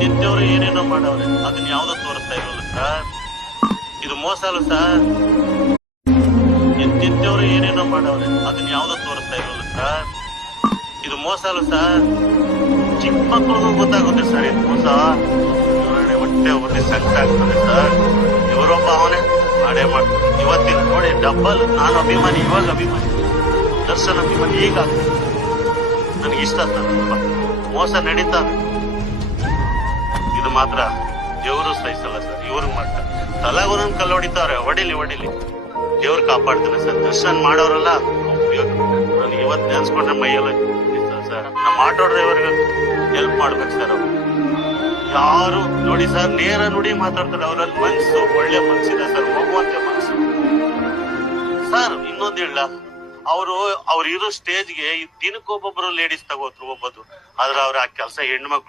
ಎಂತೆಂತವ್ರು ಏನೇನೋ ಮಾಡವ್ರೆ, ಅದನ್ನ ಯಾವ್ದೋ ತೋರಿಸ್ತಾ ಇರೋಲ್ಲ ಸರ್. ಇದು ಮೋಸ ಅಲ್ಲ ಸರ್. ಎಂತೆಂತವ್ರು ಏನೇನೋ ಮಾಡವ್ರೆ, ಅದನ್ನ ಯಾವ್ದೋ ತೋರಿಸ್ತಾ ಇರೋಲ್ಲ ಸರ್. ಇದು ಮೋಸ ಅಲ್ಲ ಸರ್. ಚಿಕ್ಕ ಮಕ್ಕಳಿಗೂ ಗೊತ್ತಾಗುತ್ತೆ ಸರ್ ಇದು ಮೋಸ. ಹೊಟ್ಟೆ ಹೊಟ್ಟೆ ಸಂಕಟ ಆಗ್ತದೆ ಸರ್. ಇವರೊಬ್ಬ ಅವನೇ ಮಾಡೇ ಮಾಡ್ತಾರೆ. ಇವತ್ತಿನ ನೋಡಿ ಡಬ್ಬಲ್. ನಾನು ಅಭಿಮಾನಿ, ಇವಾಗ ಅಭಿಮಾನಿ, ದರ್ಶನ್ ಅಭಿಮಾನಿ ಈಗ ಆಗ್ತದೆ. ನನಗೆ ಇಷ್ಟ ಸರ್. ಮೋಸ ನಡೀತಾನೆ. ಇದು ಮಾತ್ರ ದೇವರು ಸಹಿಸಲ್ಲ ಸರ್. ಇವ್ರಿಗೆ ಮಾಡ್ತಾರೆ, ತಲೆಗೊಂದೊಂದು ಕಲ್ಲು ಹೊಡಿತಾವ್ರೆ. ಹೊಡಿಲಿ ದೇವ್ರು ಕಾಪಾಡ್ತಾನೆ ಸರ್. ದರ್ಶನ್ ಮಾಡೋರೆಲ್ಲ ಉಪಯೋಗ. ನನಗೆ ಇವತ್ತು ನೆನ್ಸ್ಕೊಂಡ್ರೆ ಮೈಯೆಲ್ಲ ಸರ್. ನಮ್ಮ ಆಟೋ ಡ್ರೈವರ್ಗೆ ಹೆಲ್ಪ್ ಮಾಡ್ಬೇಕು ಸರ್. ಅವ್ರು ಯಾರು ನೋಡಿ ಸರ್, ನೇರ ನುಡಿ ಮಾತಾಡ್ತಾರೆ. ಅವರಲ್ಲಿ ಮನ್ಸು, ಒಳ್ಳೆ ಮನ್ಸಿದೆ ಸರ್, ಹೋಗುವಂತೆ ಮನ್ಸು ಸರ್. ಇನ್ನೊಂದು ಹೇಳ, ಅವ್ರು ಇರೋ ಸ್ಟೇಜ್ಗೆ ದಿನಕ್ಕೊಬ್ಬೊಬ್ರು ಲೇಡೀಸ್ ತಗೋತ್ರು ಒಬ್ಬದು. ಆದ್ರೆ ಅವ್ರ ಆ ಕೆಲಸ ಹೆಣ್ಮಕ್ಳು